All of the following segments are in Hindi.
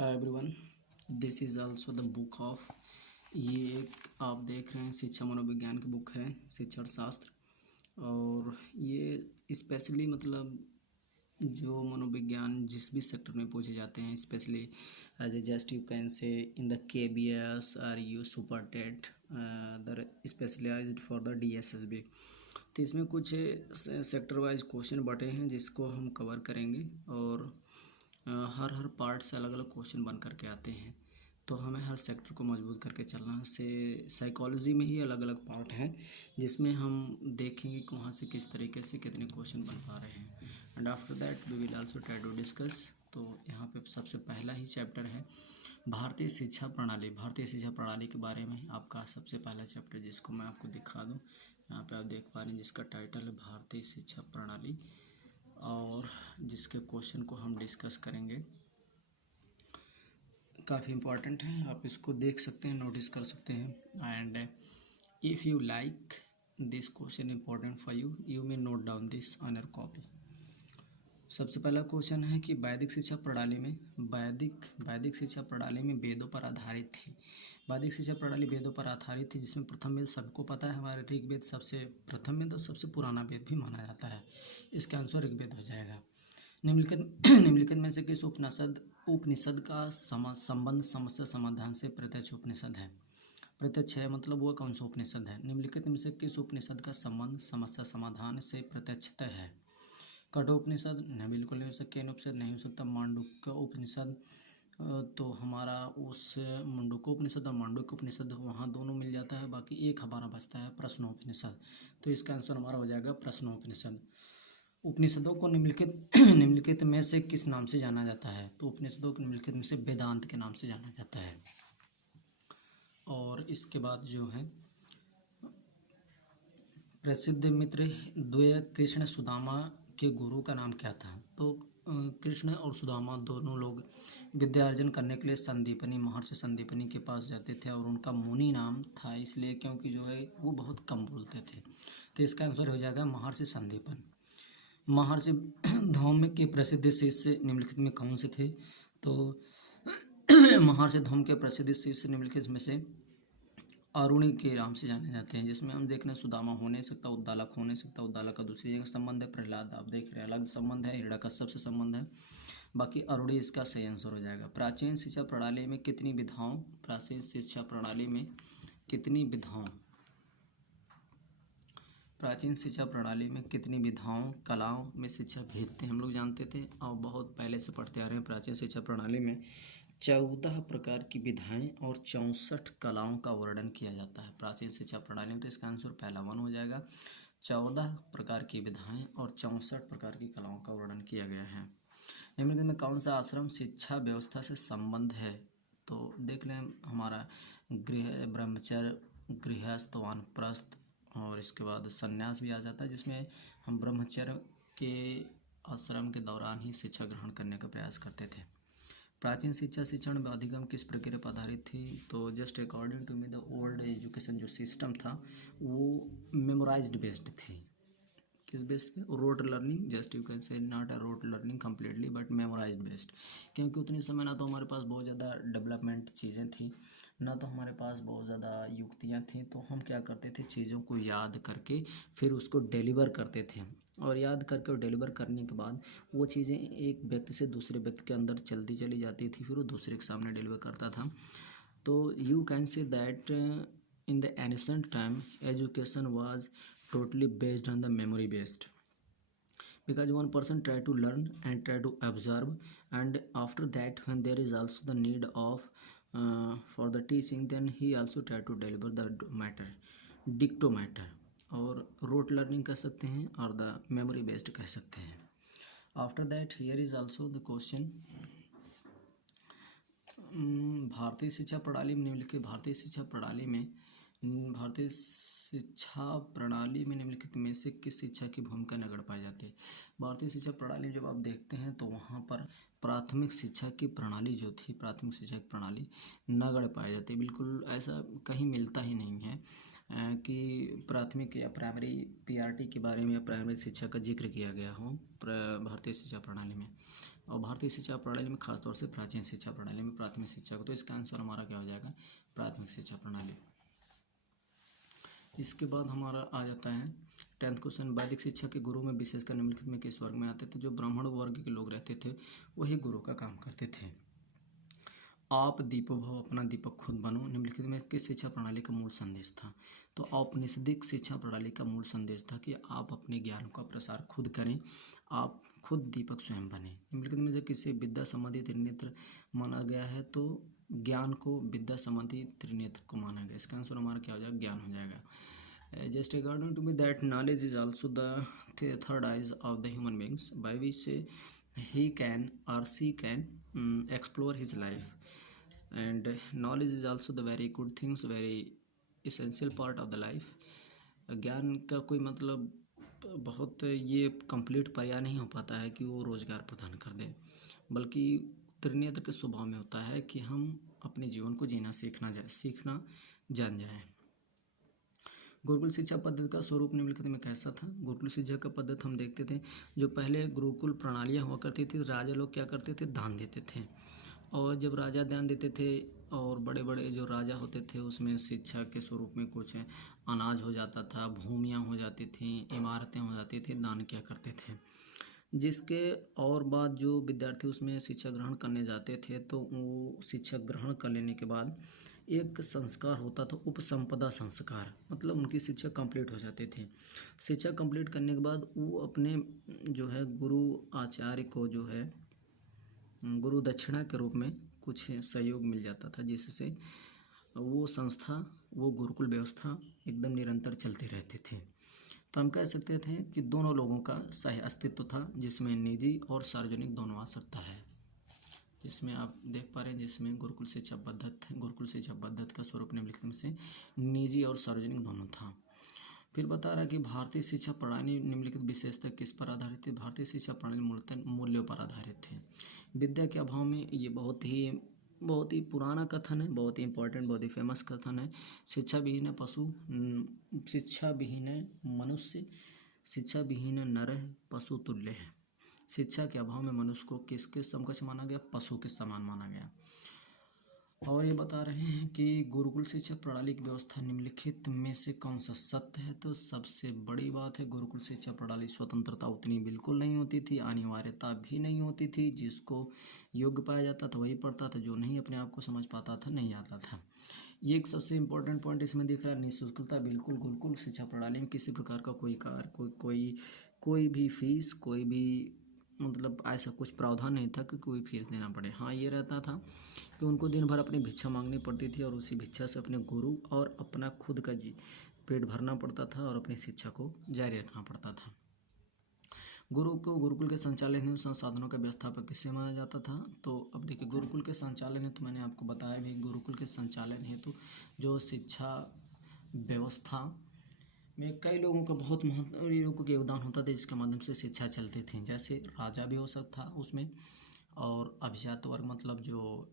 Hi everyone, this is also the book of. ये एक आप देख रहे हैं शिक्षा मनोविज्ञान की बुक है, शिक्षण शास्त्र। और ये स्पेशली मतलब जो मनोविज्ञान जिस भी सेक्टर में पूछे जाते हैं, specially as a just you can say in the KBS or U super TET the specialised for the DSSB। तो इसमें कुछ सेक्टर वाइज क्वेश्चन बटे हैं जिसको हम कवर करेंगे और हर पार्ट से अलग अलग क्वेश्चन बन करके आते हैं। तो हमें हर सेक्टर को मजबूत करके चलना है। से साइकोलॉजी में ही अलग अलग पार्ट हैं जिसमें हम देखेंगे कि वहाँ से किस तरीके से कितने क्वेश्चन बन पा रहे हैं। And after that we will also try to discuss. तो यहाँ पे सबसे पहला ही चैप्टर है भारतीय शिक्षा प्रणाली। भारतीय शिक्षा प्रणाली के बारे में आपका सबसे पहला चैप्टर, जिसको मैं आपको दिखा दूँ। यहाँ पे आप देख पा रहे हैं जिसका टाइटल है भारतीय शिक्षा प्रणाली, और जिसके क्वेश्चन को हम डिस्कस करेंगे। काफ़ी इम्पॉर्टेंट है, आप इसको देख सकते हैं, नोटिस कर सकते हैं। And if you like this question important for you, you may note down this on your copy. सबसे पहला क्वेश्चन है कि वैदिक शिक्षा प्रणाली में वैदिक शिक्षा प्रणाली में वेदों पर आधारित थी। वैदिक शिक्षा प्रणाली वेदों पर आधारित थी, जिसमें प्रथम वेद सबको पता है, हमारा ऋग्वेद सबसे प्रथम वेद और सबसे पुराना वेद भी माना जाता है। इसका आंसर ऋग्वेद हो जाएगा। निम्नलिखित में से किस उपनिषद का संबंध समस्या समाधान से प्रत्यक्ष उपनिषद है? प्रत्यक्ष है मतलब वह कौन सा उपनिषद है? निम्नलिखित में से किस उपनिषद का संबंध समस्या समाधान से प्रत्यक्षतः है? कठोपनिषद नहीं, बिल्कुल नहीं हो सकता। केन उपनिषद नहीं हो सकता। मांडुक्य उपनिषद, तो हमारा उस मुंडकोपनिषद और मांडुक्य उपनिषद वहाँ दोनों मिल जाता है। बाकी एक हमारा बचता है प्रश्नोपनिषद, तो इसका आंसर हमारा हो जाएगा प्रश्नोपनिषद। उपनिषदों को निम्नलिखित में से किस नाम से जाना जाता है? तो उपनिषदों को निम्नलिखित में से वेदांत के नाम से जाना जाता है। और इसके बाद जो है प्रसिद्ध मित्र द्वय कृष्ण सुदामा के गुरु का नाम क्या था? तो कृष्ण और सुदामा दोनों लोग विद्यार्जन करने के लिए संदीपनी महर्षि संदीपनी के पास जाते थे, और उनका मुनि नाम था इसलिए क्योंकि जो है वो बहुत कम बोलते थे। तो इसका आंसर हो जाएगा महर्षि संदीपन। महर्षि धौम्य के प्रसिद्ध शिष्य निम्नलिखित में कौन से थे? तो महर्षि धौम्य के प्रसिद्ध शिष्य निम्नलिखित में से अरुणी के नाम से जाने जाते हैं, जिसमें हम देख रहे हैं सुदामा हो नहीं सकता, उद्दालक हो नहीं सकता। उद्दालक का दूसरी जगह संबंध है, प्रहलाद आप देख रहे हैं अलग संबंध है, हिरण्यकश्यप से संबंध है। बाकी अरुणी इसका सही आंसर हो जाएगा। प्राचीन शिक्षा प्रणाली में कितनी विधाओं प्राचीन शिक्षा प्रणाली में कितनी विधाओं प्राचीन शिक्षा प्रणाली में कितनी विधाओं कलाओं में शिक्षा भेजते हैं? हम लोग जानते थे और बहुत पहले से पढ़ते आ रहे हैं। प्राचीन शिक्षा प्रणाली में 14 प्रकार की विधाएं और 64 कलाओं का वर्णन किया जाता है प्राचीन शिक्षा प्रणाली में। तो इसका आंसर पहला 1 हो जाएगा। 14 प्रकार की विधाएं और 64 प्रकार की कलाओं का वर्णन किया गया है। निम्नलिखित में कौन सा आश्रम शिक्षा व्यवस्था से संबंध है? तो देख लें हमारा गृह ब्रह्मचर्य, गृहस्थ, वानप्रस्थ और इसके बाद संन्यास भी आ जाता है, जिसमें हम ब्रह्मचर्य के आश्रम के दौरान ही शिक्षा ग्रहण करने का प्रयास करते थे। प्राचीन शिक्षा शिक्षण व अधिगम किस प्रक्रिया पर आधारित थी? तो just according to me the old education जो सिस्टम था वो मेमोराइज्ड बेस्ड थी। किस बेस्ड पे? Rote learning, just you can say not a rote learning completely but memorised based. क्योंकि उतने समय ना तो हमारे पास बहुत ज़्यादा डेवलपमेंट चीज़ें थी, ना तो हमारे पास बहुत ज़्यादा युक्तियाँ थीं। तो हम क्या करते थे, चीज़ों को याद करके फिर उसको डिलीवर करते थे, और याद करके और डिलीवर करने के बाद वो चीज़ें एक व्यक्ति से दूसरे व्यक्ति के अंदर चलती चली जाती थी, फिर वो दूसरे के सामने डिलीवर करता था। तो you can say that in the ancient time education was totally based on the memory based, because one person try to learn and try to observe, and after that when there is also the need of for the teaching, then he also try to deliver the matter, dicto matter, और rote learning कह सकते हैं और the memory based कह सकते हैं। after that here is also the question, भारतीय शिक्षा प्रणाली में निम्नलिखित भारतीय शिक्षा प्रणाली में निम्नलिखित में से किस शिक्षा की भूमिका नगण्य पाई जाती है? भारतीय शिक्षा प्रणाली में जब आप देखते हैं तो वहाँ पर प्राथमिक शिक्षा की प्रणाली जो थी, प्राथमिक शिक्षा की प्रणाली नगण्य पाई जाती है। बिल्कुल ऐसा कहीं मिलता ही नहीं है। कि प्राथमिक या प्राइमरी पीआरटी के बारे में या प्राइमरी शिक्षा का जिक्र किया गया हो भारतीय शिक्षा प्रणाली में। और भारतीय शिक्षा प्रणाली में खासतौर से प्राचीन शिक्षा प्रणाली में प्राथमिक शिक्षा को, तो इसका आंसर हमारा क्या हो जाएगा, प्राथमिक शिक्षा प्रणाली। इसके बाद हमारा आ जाता है 10th क्वेश्चन, वैदिक शिक्षा के गुरु में विशेषकर निम्नलिखित में किस वर्ग में आते थे। जो ब्राह्मण वर्ग के लोग रहते थे वही गुरु का काम करते थे। आप दीपो भव, अपना दीपक खुद बनो, निम्नलिखित में किस शिक्षा प्रणाली का मूल संदेश था। तो औपनिषदिक शिक्षा प्रणाली का मूल संदेश था कि आप अपने ज्ञान का प्रसार खुद करें, आप खुद दीपक स्वयं बने। निम्नलिखित में से किसी विद्या संबंधी त्रिनेत्र माना गया है। तो ज्ञान को विद्या संबंधी त्रिनेत्र को माना गया। इसका आंसर हमारा क्या हो जाएगा, ज्ञान हो जाएगा। Just according to me that knowledge is also the third eyes of the human beings by which he can or she can explore his life, and knowledge is also the very good things, very essential part of the life। ज्ञान का कोई मतलब बहुत ये कंप्लीट पर्याय नहीं हो पाता है कि वो रोज़गार प्रदान कर दे, बल्कि त्रिनेत्र के स्वभाव में होता है कि हम अपने जीवन को जीना सीखना जान जाएं। गुरुकुल शिक्षा पद्धति का स्वरूप निम्नलिखित में कैसा था। गुरुकुल शिक्षा का पद्धति हम देखते थे, जो पहले गुरुकुल प्रणालियाँ हुआ करती थी, राजा लोग क्या करते थे, दान देते थे। और जब राजा दान देते थे और बड़े बड़े जो राजा होते थे उसमें शिक्षा के स्वरूप में कुछ अनाज हो जाता था, भूमियाँ हो जाती थी, इमारतें हो जाती थी, दान क्या करते थे। जिसके और बाद जो विद्यार्थी उसमें शिक्षा ग्रहण करने जाते थे तो वो शिक्षा ग्रहण कर लेने के बाद एक संस्कार होता था, उपसंपदा संस्कार, मतलब उनकी शिक्षा कंप्लीट हो जाती थी। शिक्षा कंप्लीट करने के बाद वो अपने जो है गुरु आचार्य को जो है गुरु दक्षिणा के रूप में कुछ सहयोग मिल जाता था, जिससे वो संस्था, वो गुरुकुल व्यवस्था एकदम निरंतर चलती रहती थी। तो हम कह सकते थे कि दोनों लोगों का सह अस्तित्व था, जिसमें निजी और सार्वजनिक दोनों आ सकता है। जिसमें आप देख पा रहे हैं, जिसमें गुरुकुल शिक्षा पद्धति का स्वरूप निम्नलिखित में से निजी और सार्वजनिक दोनों था। फिर बता रहा है कि भारतीय शिक्षा प्रणाली निम्नलिखित विशेषता किस पर आधारित थी। भारतीय शिक्षा प्रणाली मूलतः मूल्यों पर आधारित थे। विद्या के अभाव में, ये बहुत ही पुराना कथन है, बहुत ही इंपॉर्टेंट, बहुत ही फेमस कथन है। शिक्षा विहीन पशु, शिक्षा विहीन मनुष्य, शिक्षा विहीन नर पशु तुल्य है। शिक्षा के अभाव में मनुष्य को किसके समकक्ष माना गया, पशु के समान माना गया। और ये बता रहे हैं कि गुरुकुल शिक्षा प्रणाली की व्यवस्था निम्नलिखित में से कौन सा सत्य है। तो सबसे बड़ी बात है, गुरुकुल शिक्षा प्रणाली स्वतंत्रता उतनी बिल्कुल नहीं होती थी, अनिवार्यता भी नहीं होती थी। जिसको योग्य पाया जाता था वही पढ़ता था, जो नहीं अपने आप को समझ पाता था नहीं आता था। ये एक सबसे इम्पोर्टेंट पॉइंट इसमें दिख रहा है, निःशुल्कता बिल्कुल। गुरुकुल शिक्षा प्रणाली में किसी प्रकार का कोई कार्य, कोई भी फीस, कोई भी मतलब ऐसा कुछ प्रावधान नहीं था कि कोई फीस देना पड़े। हाँ, ये रहता था कि उनको दिन भर अपनी भिक्षा मांगनी पड़ती थी और उसी भिक्षा से अपने गुरु और अपना खुद का पेट भरना पड़ता था और अपनी शिक्षा को जारी रखना पड़ता था। गुरु को गुरुकुल के संचालन हेतु संसाधनों का व्यवस्थापक किससे माना जाता था। तो अब देखिए, गुरुकुल के संचालन हेतु मैंने आपको बताया भी, गुरुकुल के संचालन हेतु जो शिक्षा व्यवस्था में कई लोगों का बहुत लोगों का योगदान होता था, जिसके माध्यम से शिक्षा चलती थी। जैसे राजा भी हो सकता था उसमें, और अभिजात वर्ग मतलब जो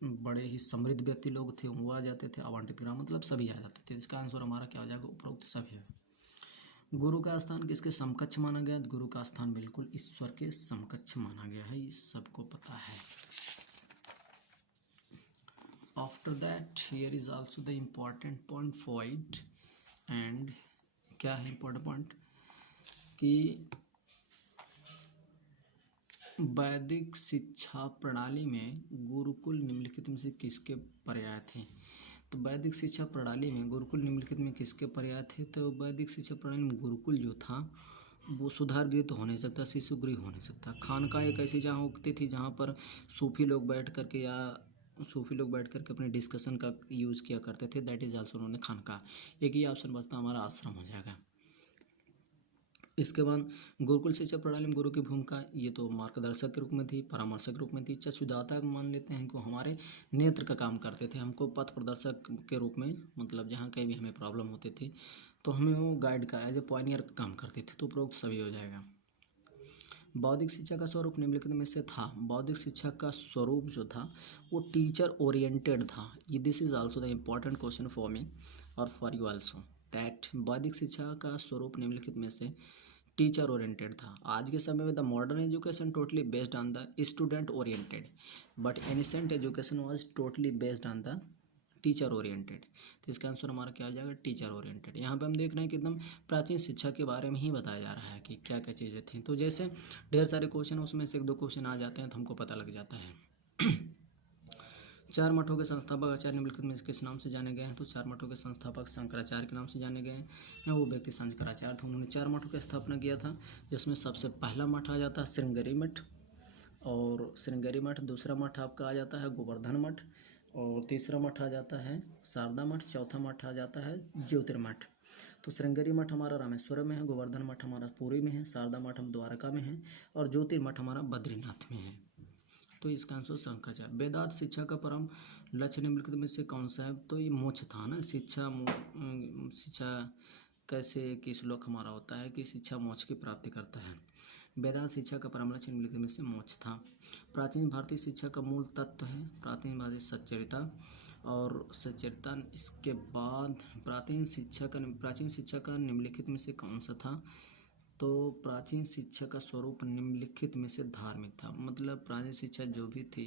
बड़े ही समृद्ध व्यक्ति लोग थे वो आ जाते थे, आवंटित ग्राम मतलब सभी आ जाते थे। इसका आंसर हमारा क्या हो जाएगा, उपरोक्त सभी। गुरु का स्थान किसके समकक्ष माना गया। गुरु का स्थान बिल्कुल ईश्वर के समकक्ष माना गया है, ये सबको पता है। After that here is also the important point point, and क्या है इम्पोर्टेंट पॉइंट कि वैदिक शिक्षा प्रणाली में गुरुकुल निम्नलिखित में से किसके पर्याय थे। तो वैदिक शिक्षा प्रणाली में गुरुकुल निम्नलिखित में किसके पर्याय थे। तो वैदिक शिक्षा प्रणाली में गुरुकुल जो था वो सुधार गृह तो हो नहीं सकता, शिशु गृह हो नहीं सकता। खानका एक ऐसी जहाँ उगती थी जहाँ पर सूफी लोग बैठ करके अपने डिस्कशन का यूज़ किया करते थे, दैट इज़ आल्सो उन्होंने खानका। एक ही ऑप्शन बचता हमारा, आश्रम हो जाएगा। इसके बाद गुरुकुल शिक्षा प्रणाली में गुरु की भूमिका, ये तो मार्गदर्शक के रूप में थी, परामर्शक के रूप में थी। चक्षुदाता मान लेते हैं कि हमारे नेत्र का काम करते थे, हमको पथ प्रदर्शक के रूप में, मतलब जहाँ कहीं भी हमें प्रॉब्लम होती थी तो हमें वो गाइड का एज ए पॉइनियर का काम करते थे। तो उपरोक्त सभी हो जाएगा। बौद्धिक शिक्षा का स्वरूप निम्नलिखित में से था। बौद्धिक शिक्षा का स्वरूप जो था वो टीचर ओरिएंटेड था। This is also the important question for me और फॉर यू आल्सो। दैट वैदिक शिक्षा का स्वरूप निम्नलिखित में से टीचर ओरिएंटेड था। आज के समय में the modern education totally based on the student oriented, but ancient education was totally based on the teacher oriented. तो इसका आंसर हमारा क्या हो जाएगा, टीचर ओरिएंटेड। यहाँ पे हम देख रहे हैं कि एकदम प्राचीन शिक्षा के बारे में ही बताया जा रहा है कि क्या क्या चीज़ें थी। तो जैसे ढेर सारे क्वेश्चन, उसमें से एक दो क्वेश्चन आ जाते हैं तो हमको पता लग जाता है। चार मठों के संस्थापक आचार्य निम्नलिखित में किस नाम से जाने गए हैं? तो चार मठों के संस्थापक शंकराचार्य के नाम से जाने गए हैं। वो व्यक्ति शंकराचार्य थे। उन्होंने चार मठों की स्थापना किया था, जिसमें सबसे पहला मठ आ जाता है श्रृंगेरी मठ, और श्रृंगेरी मठ। दूसरा मठ आपका आ जाता है गोवर्धन मठ, और तीसरा मठ आ जाता है शारदा मठ। चौथा मठ आ जाता है ज्योतिर्मठ। तो श्रृंगेरी मठ हमारा रामेश्वरम में है, गोवर्धन मठ हमारा पुरी में है, शारदा मठ हम द्वारका में है, और ज्योतिर्मठ हमारा बद्रीनाथ में है। तो इसका आंसर शंकराचार्य। वेदांत शिक्षा का परम लक्ष्य निम्नलिखित में से कौन सा है? तो ये मोक्ष था ना। शिक्षा कैसे कि श्लोक हमारा होता है कि शिक्षा मोक्ष की प्राप्ति करता है। वेदांत शिक्षा का परम लक्ष्य निम्नलिखित में से मोक्ष था। प्राचीन भारतीय शिक्षा का मूल तत्व है प्राचीन भारतीय सच्चरिता, और सच्चरिता। इसके बाद प्राचीन शिक्षा का निम्नलिखित में से कौन सा था? तो प्राचीन शिक्षा का स्वरूप निम्नलिखित में से धार्मिक था। मतलब प्राचीन शिक्षा जो भी थी,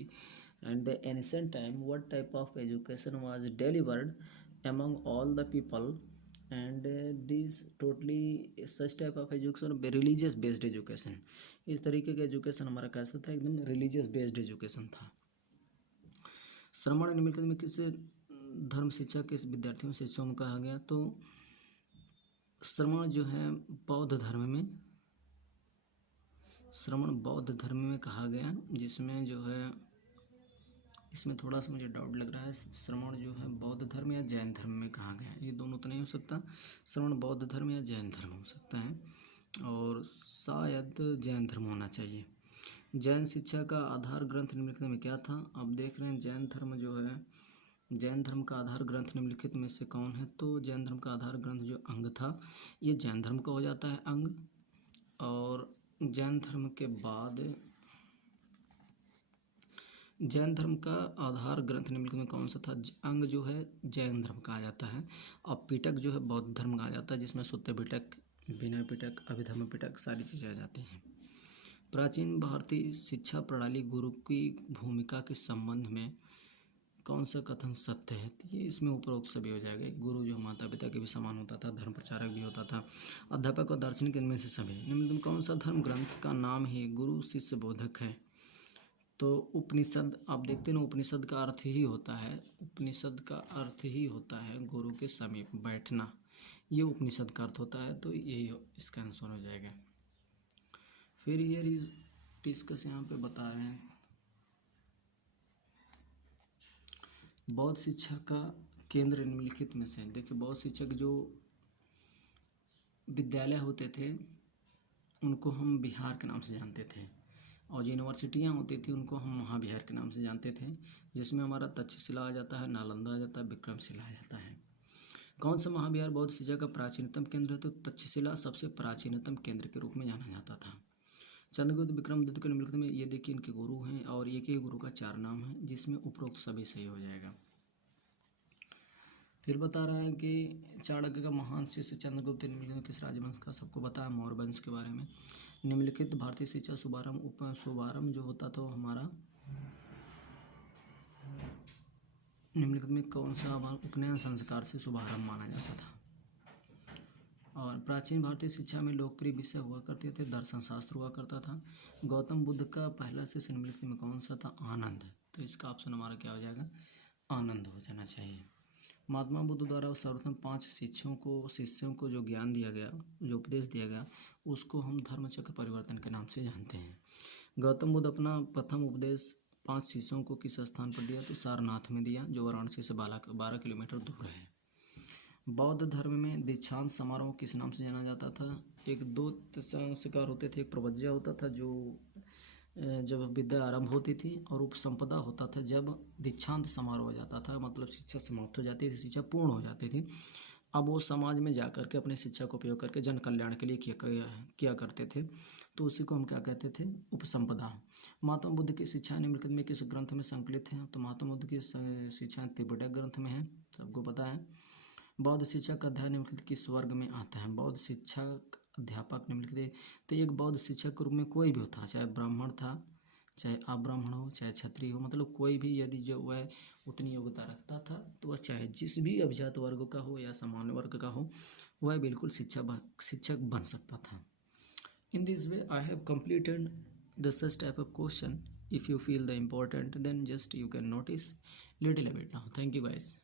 and the ancient time what type of education was delivered among all the people, and this totally such type of education religious based education. इस तरीके का एजुकेशन हमारा कैसा था? एकदम रिलीजियस बेस्ड एजुकेशन था। श्रमण निम्नलिखित में किस धर्म शिक्षा के विद्यार्थियों शिष्यों में कहा गया? तो श्रमण जो है बौद्ध धर्म में कहा गया, जिसमें जो है इसमें थोड़ा सा मुझे डाउट लग रहा है। श्रमण जो है बौद्ध धर्म या जैन धर्म में कहा गया है। ये दोनों तो नहीं हो सकता, श्रमण बौद्ध धर्म या जैन धर्म हो सकता है, और शायद जैन धर्म होना चाहिए। जैन शिक्षा का आधार ग्रंथ निम्नलिखित में क्या था? अब देख रहे हैं जैन धर्म का आधार ग्रंथ निम्नलिखित में से कौन है? तो जैन धर्म का आधार ग्रंथ जो अंग था, ये जैन धर्म का हो जाता है अंग। और जैन धर्म के बाद जैन धर्म का आधार ग्रंथ निम्नलिखित में कौन सा था? अंग जो है जैन धर्म का आ जाता है, और पिटक जो है बौद्ध धर्म का आ जाता है, जिसमें सूत्र पिटक, विनय पिटक, अभिधर्म पिटक सारी चीज़ें आ जाती हैं। प्राचीन भारतीय शिक्षा प्रणाली गुरु की भूमिका के संबंध में कौन सा कथन सत्य है? तो ये इसमें उपरोक्त सभी हो जाएगा। गुरु जो माता पिता के भी समान होता था, धर्म प्रचारक भी होता था, अध्यापक और दार्शनिक, इनमें से सभी। निम्नलिखित में कौन सा धर्म ग्रंथ का नाम ही गुरु शिष्य बोधक है? तो उपनिषद। आप देखते हैं ना, उपनिषद का अर्थ ही होता है गुरु के समीप बैठना, ये उपनिषद का अर्थ होता है। तो यही इसका आंसर हो जाएगा। फिर ये डिस्कस यहाँ पे बता रहे हैं बौद्ध शिक्षा का केंद्र निम्नलिखित में से। देखिए, बौद्ध शिक्षा के जो विद्यालय होते थे उनको हम बिहार के नाम से जानते थे, और जो यूनिवर्सिटियाँ होती थी उनको हम महाविहार के नाम से जानते थे, जिसमें हमारा तक्षशिला आ जाता है, नालंदा आ जाता है, विक्रमशिला आ जाता है। कौन सा महाविहार बौद्ध शिक्षा का प्राचीनतम केंद्र है? तो तक्षशिला सबसे प्राचीनतम केंद्र के रूप में जाना जाता था। चंद्रगुप्त विक्रमादित्य के निम्नलिखित में, ये देखिए इनके गुरु हैं, और एक ही गुरु का 4 नाम है, जिसमें उपरोक्त सभी सही हो जाएगा। फिर बता रहा है कि चाणक्य का महान शिष्य चंद्रगुप्त निम्नलिखित किस राजवंश का? सबको बताया मौर्य वंश के बारे में। निम्नलिखित भारतीय शिक्षा शुभारंभ जो होता था वो हमारा निम्नलिखित में कौन सा उपनयन संस्कार से शुभारंभ माना जाता था? और प्राचीन भारतीय शिक्षा में लोकप्रिय विषय हुआ करते थे, दर्शन शास्त्र हुआ करता था। गौतम बुद्ध का पहला शिष्य निम्नलिखित में कौन सा था? आनंद। तो इसका ऑप्शन हमारा क्या हो जाएगा? आनंद हो जाना चाहिए। महात्मा बुद्ध द्वारा सर्वप्रथम 5 शिष्यों को जो ज्ञान दिया गया, जो उपदेश दिया गया, उसको हम धर्मचक्र परिवर्तन के नाम से जानते हैं। गौतम बुद्ध अपना प्रथम उपदेश 5 शिष्यों को किस स्थान पर दिया? तो सारनाथ में दिया, जो वाराणसी से 12 किलोमीटर दूर है। बौद्ध धर्म में दीक्षांत समारोह किस नाम से जाना जाता था? एक 2 संस्कार होते थे, एक प्रवज्या होता था जो जब विद्या आरंभ होती थी, और उपसंपदा होता था जब दीक्षांत समारोह हो जाता था, मतलब शिक्षा समाप्त हो जाती थी, शिक्षा पूर्ण हो जाती थी। अब वो समाज में जाकर के अपनी शिक्षा का उपयोग करके जन कल्याण के लिए किया करते थे, तो उसी को हम क्या कहते थे? उपसंपदा। महात्मा बुद्ध की शिक्षा निम्नलिखित में किस ग्रंथ में संकलित है? तो महात्मा बुद्ध की शिक्षा त्रिपिटक ग्रंथ में है, सबको पता है। बौद्ध शिक्षक अध्याय निम्नलिखित किस वर्ग में आता है? बौद्ध शिक्षक अध्यापक निम्नलिखित, तो एक बौद्ध शिक्षक के रूप में कोई भी होता, चाहे ब्राह्मण था, चाहे अब्राह्मण हो, चाहे क्षत्रिय हो, मतलब कोई भी यदि जो वह उतनी योग्यता रखता था तो वह चाहे जिस भी अभिजात वर्ग का हो या सामान्य वर्ग का हो, वह बिल्कुल शिक्षक बन सकता था। In this way, I have completed the such type of question. If you feel the important, then just you can notice little bit now. Thank you guys.